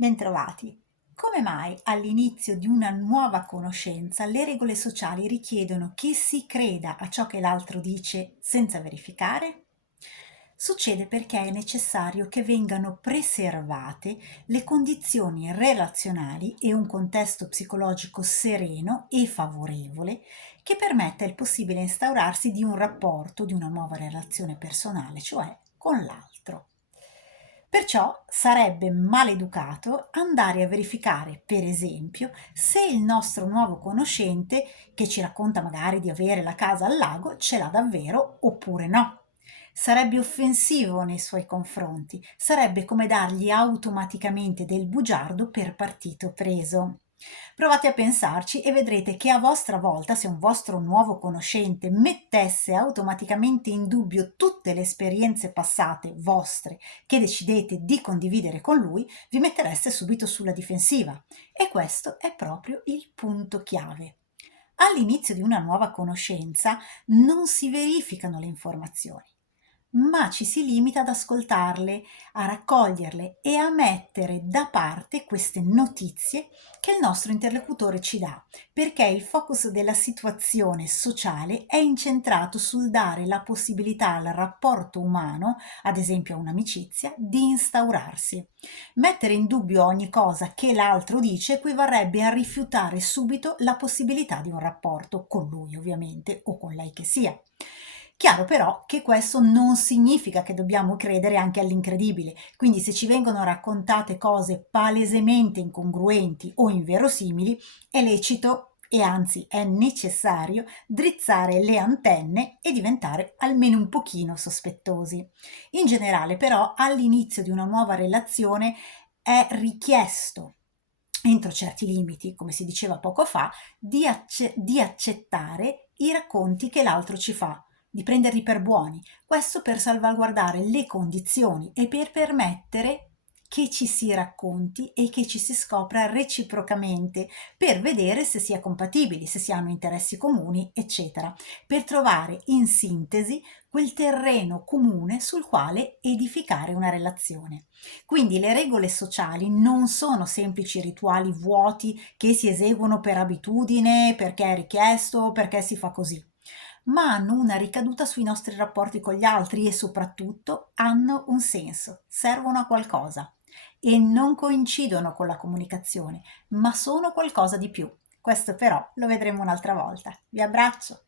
Bentrovati. Come mai all'inizio di una nuova conoscenza le regole sociali richiedono che si creda a ciò che l'altro dice senza verificare? Succede perché è necessario che vengano preservate le condizioni relazionali e un contesto psicologico sereno e favorevole che permetta il possibile instaurarsi di un rapporto, di una nuova relazione personale, cioè con l'altro. Perciò sarebbe maleducato andare a verificare, per esempio, se il nostro nuovo conoscente, che ci racconta magari di avere la casa al lago, ce l'ha davvero oppure no. Sarebbe offensivo nei suoi confronti, sarebbe come dargli automaticamente del bugiardo per partito preso. Provate a pensarci e vedrete che a vostra volta, se un vostro nuovo conoscente mettesse automaticamente in dubbio tutte le esperienze passate vostre che decidete di condividere con lui, vi mettereste subito sulla difensiva. E questo è proprio il punto chiave. All'inizio di una nuova conoscenza non si verificano le informazioni, ma ci si limita ad ascoltarle, a raccoglierle e a mettere da parte queste notizie che il nostro interlocutore ci dà, perché il focus della situazione sociale è incentrato sul dare la possibilità al rapporto umano, ad esempio a un'amicizia, di instaurarsi. Mettere in dubbio ogni cosa che l'altro dice equivarrebbe a rifiutare subito la possibilità di un rapporto con lui, ovviamente, o con lei che sia. Chiaro però che questo non significa che dobbiamo credere anche all'incredibile, quindi se ci vengono raccontate cose palesemente incongruenti o inverosimili, è lecito e anzi è necessario drizzare le antenne e diventare almeno un pochino sospettosi. In generale però all'inizio di una nuova relazione è richiesto, entro certi limiti, come si diceva poco fa, di accettare i racconti che l'altro ci fa, di prenderli per buoni, questo per salvaguardare le condizioni e per permettere che ci si racconti e che ci si scopra reciprocamente per vedere se si è compatibili, se si hanno interessi comuni, eccetera, per trovare in sintesi quel terreno comune sul quale edificare una relazione. Quindi le regole sociali non sono semplici rituali vuoti che si eseguono per abitudine, perché è richiesto, perché si fa così, ma hanno una ricaduta sui nostri rapporti con gli altri e soprattutto hanno un senso, servono a qualcosa e non coincidono con la comunicazione, ma sono qualcosa di più. Questo però lo vedremo un'altra volta. Vi abbraccio!